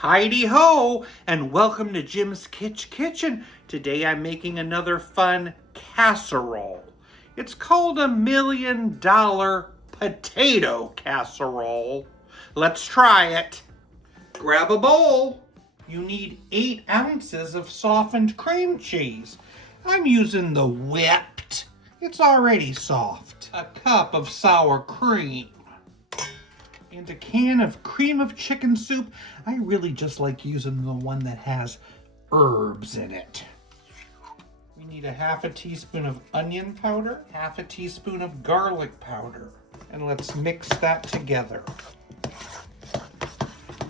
Heidi ho, and welcome to Jim's Kitchen. Today I'm making another fun casserole. It's called a $1 million potato casserole. Let's try it. Grab a bowl. You need 8 ounces of softened cream cheese. I'm using the whipped. It's already soft. A cup of sour cream. And a can of cream of chicken soup. I really just like using the one that has herbs in it. We need a half a teaspoon of onion powder, half a teaspoon of garlic powder, and let's mix that together.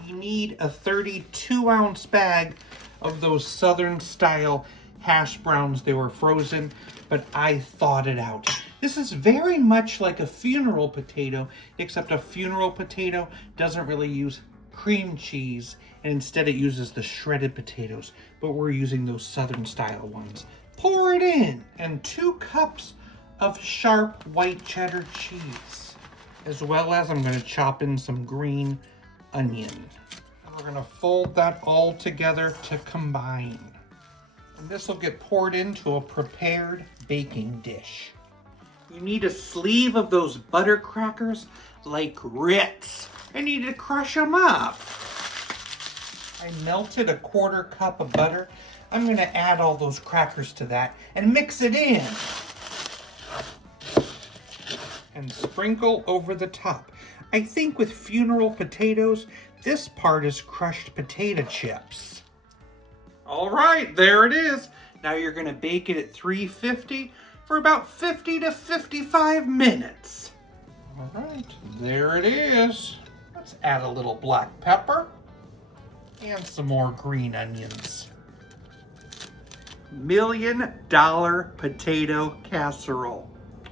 We need a 32-ounce bag of those Southern style hash browns. They were frozen, but I thawed it out. This is very much like a funeral potato, except a funeral potato doesn't really use cream cheese, and instead it uses the shredded potatoes, but we're using those Southern style ones. Pour it in, and 2 cups of sharp white cheddar cheese, as well as I'm going to chop in some green onion. And we're going to fold that all together to combine. And this will get poured into a prepared baking dish. You need a sleeve of those butter crackers like Ritz. I need to crush them up. I melted a 1/4 cup of butter. I'm going to add all those crackers to that and mix it in. And sprinkle over the top. I think with funeral potatoes, this part is crushed potato chips. All right, there it is. Now you're going to bake it at 350 for about 50 to 55 minutes. All right, there it is. Let's add a little black pepper and some more green onions. $1 million potato casserole.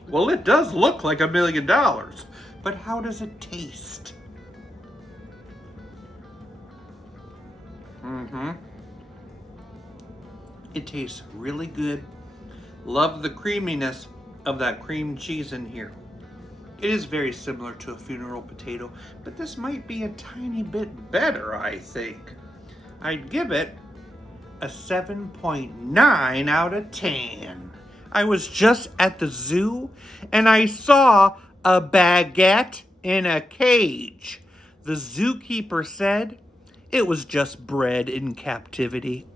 Well, it does look like $1 million, but how does it taste? It tastes really good. Love the creaminess of that cream cheese in here. It is very similar to a funeral potato, but this might be a tiny bit better, I think. I'd give it a 7.9 out of 10. I was just at the zoo and I saw a baguette in a cage. The zookeeper said it was just bred in captivity.